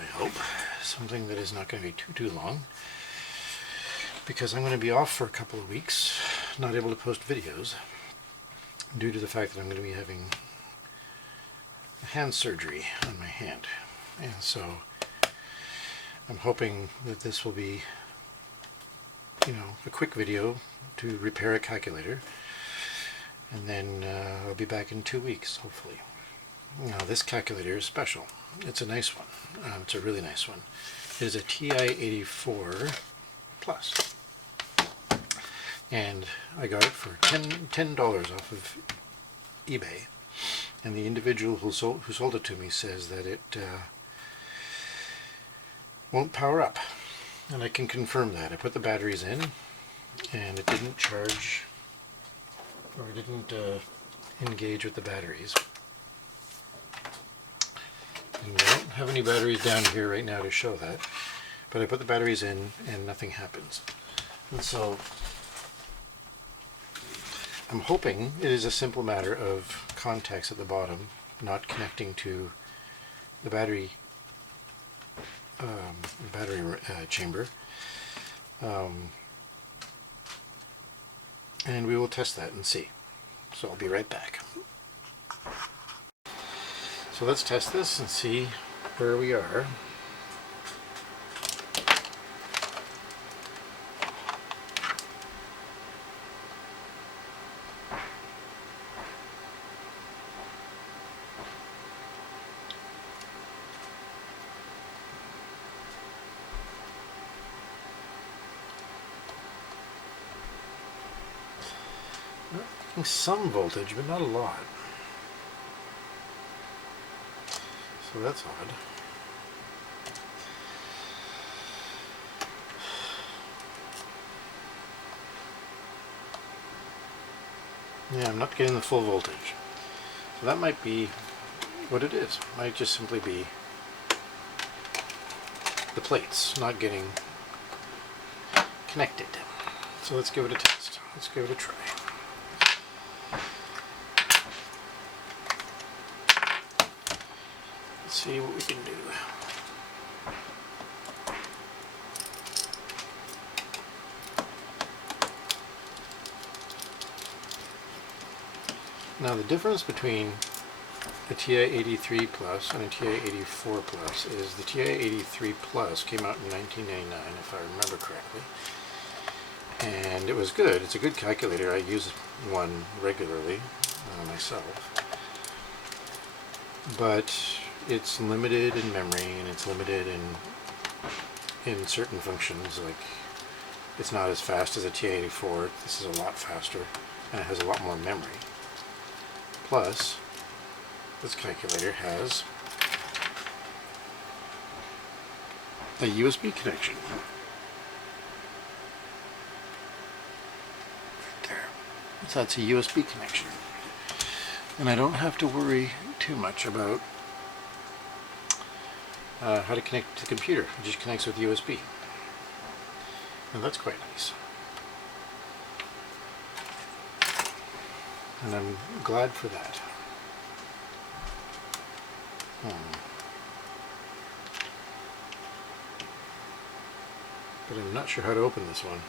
I hope. Something that is not going to be too long, because I'm going to be off for a couple of weeks, not able to post videos, due to the fact that I'm going to be having hand surgery on my hand. And so I'm hoping that this will be, a quick video to repair a calculator, and then I'll be back in 2 weeks, hopefully. Now, this calculator is special. It's a nice one. It's a really nice one. It is a TI84 Plus. And I got it for $10 off of eBay. And the individual who sold it to me says that it won't power up. And I can confirm that. I put the batteries in, and it didn't charge, or it didn't engage with the batteries. And I don't have any batteries down here right now to show that, but I put the batteries in and nothing happens. And so I'm hoping it is a simple matter of contacts at the bottom not connecting to the battery chamber, and we will test that and see. So I'll be right back. So let's test this and see where we are. Some voltage, but not a lot. So that's odd. Yeah, I'm not getting the full voltage. So that might be what it is. It might just simply be the plates not getting connected. So let's give it a test. Let's give it a try. Let's see what we can do. Now, the difference between a TI-83 Plus and a TI-84 Plus is the TI-83 Plus came out in 1999, if I remember correctly, and it was good. It's a good calculator. I use one regularly myself, but it's limited in memory, and it's limited in certain functions. Like, it's not as fast as a TI-84. This is a lot faster, and it has a lot more memory. Plus, this calculator has a USB connection. Right there. So that's a USB connection. And I don't have to worry too much about how to connect to the computer. It just connects with USB. And that's quite nice. And I'm glad for that. But I'm not sure how to open this one.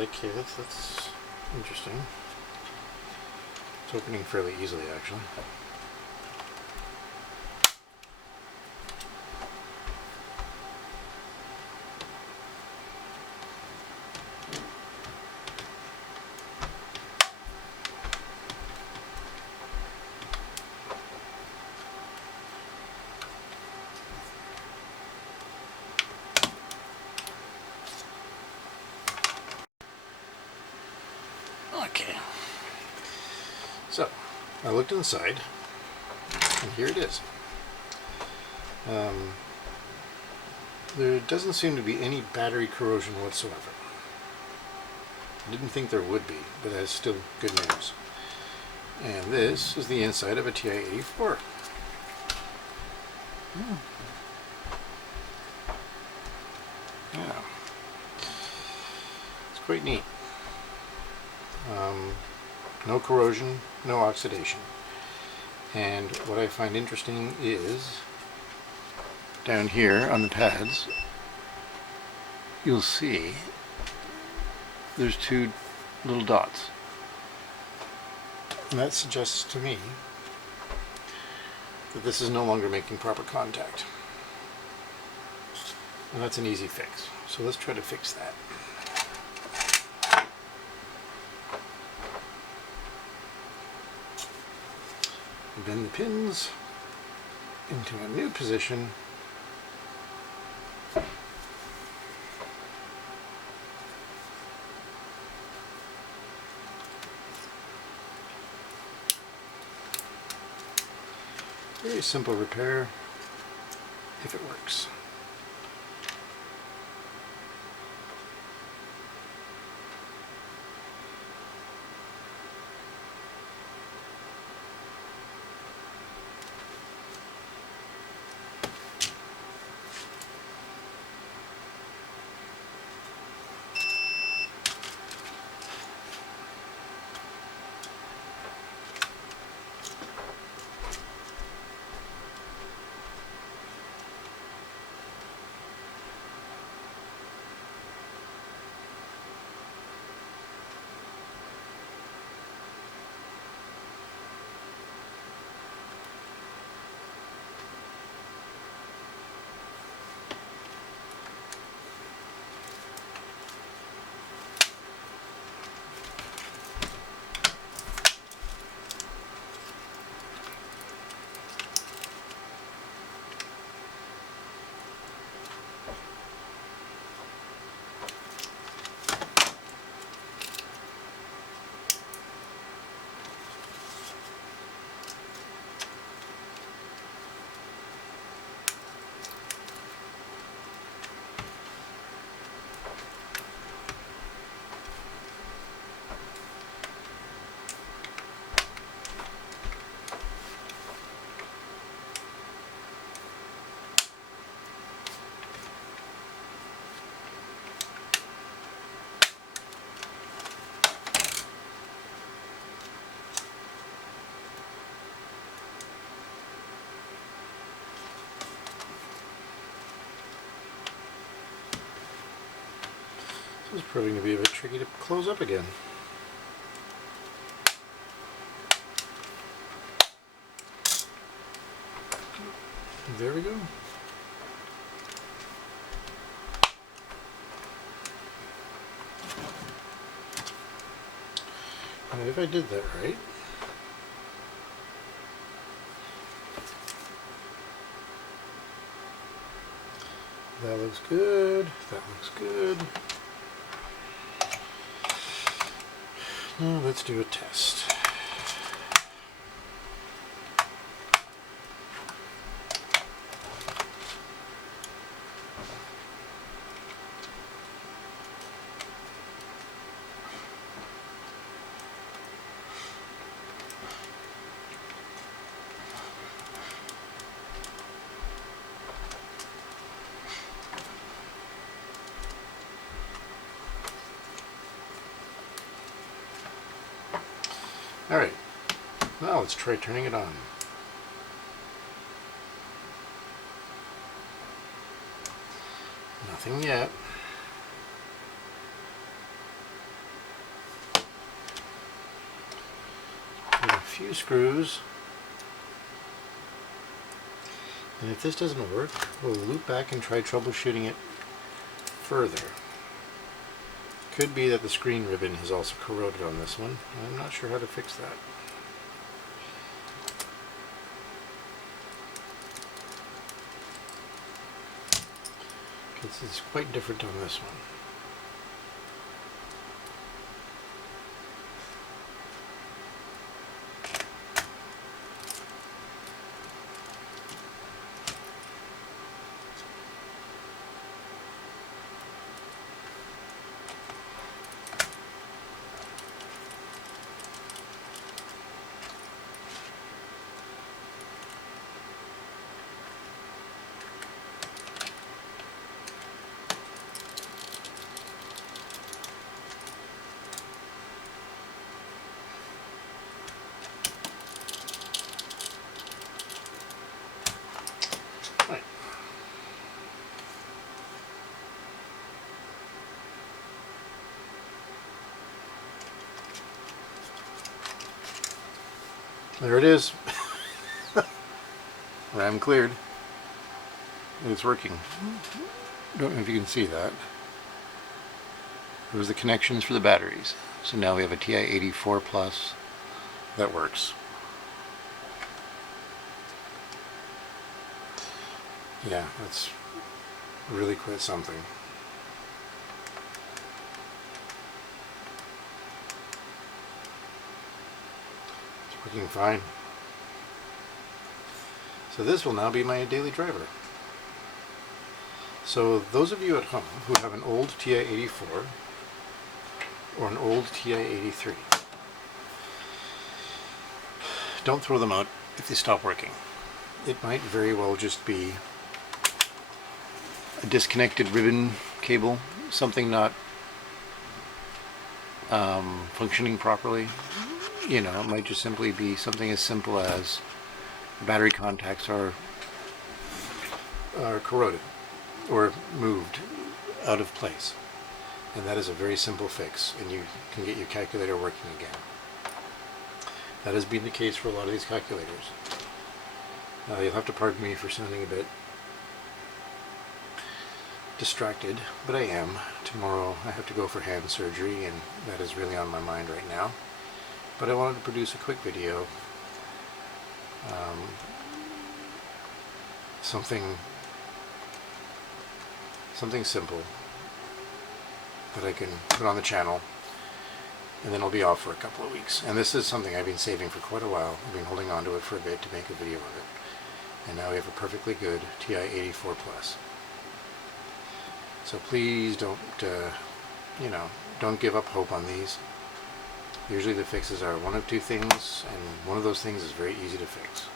Okay, that's interesting. It's opening fairly easily, actually. Okay. So, I looked inside, and here it is. There doesn't seem to be any battery corrosion whatsoever. I didn't think there would be, but that's still good news. And this is the inside of a TI84. Yeah. It's quite neat. No corrosion, no oxidation. And what I find interesting is down here on the pads, you'll see there's two little dots. And that suggests to me that this is no longer making proper contact. And that's an easy fix. So let's try to fix that. Bend the pins into a new position. Very simple repair, if it works. This is proving to be a bit tricky to close up again. There we go. And if I did that right, that looks good, that looks good. Now let's do a test. Alright, now let's try turning it on. Nothing yet. With a few screws. And if this doesn't work, we'll loop back and try troubleshooting it further. Could be that the screen ribbon has also corroded on this one. I'm not sure how to fix that. This is quite different on this one. There it is. RAM cleared. It's working. Don't know if you can see that. Those are the connections for the batteries. So now we have a TI84 Plus that works. Yeah, that's really quite something. It's working fine. So this will now be my daily driver. So those of you at home who have an old TI84 or an old TI83, don't throw them out if they stop working. It might very well just be a disconnected ribbon cable, something not functioning properly. You know, it might just simply be something as simple as battery contacts are corroded or moved out of place. And that is a very simple fix, and you can get your calculator working again. That has been the case for a lot of these calculators. You'll have to pardon me for sounding a bit distracted, but I am. Tomorrow I have to go for hand surgery, and that is really on my mind right now. But I wanted to produce a quick video, something simple that I can put on the channel, and then I'll be off for a couple of weeks. And this is something I've been saving for quite a while. I've been holding on to it for a bit to make a video of it. And now we have a perfectly good TI84 Plus. So please don't, don't give up hope on these. Usually the fixes are one of two things, and one of those things is very easy to fix.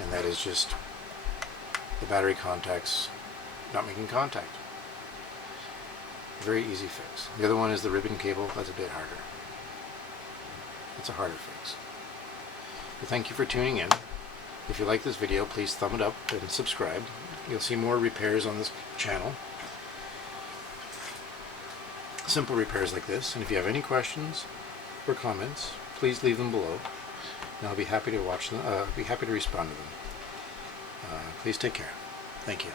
And that is just the battery contacts not making contact. Very easy fix. The other one is the ribbon cable. That's a bit harder. It's a harder fix. Well, thank you for tuning in. If you like this video, please thumb it up and subscribe. You'll see more repairs on this channel. Simple repairs like this. And if you have any questions or comments, please leave them below, and I'll be happy to watch them. Be happy to respond to them. Please take care. Thank you.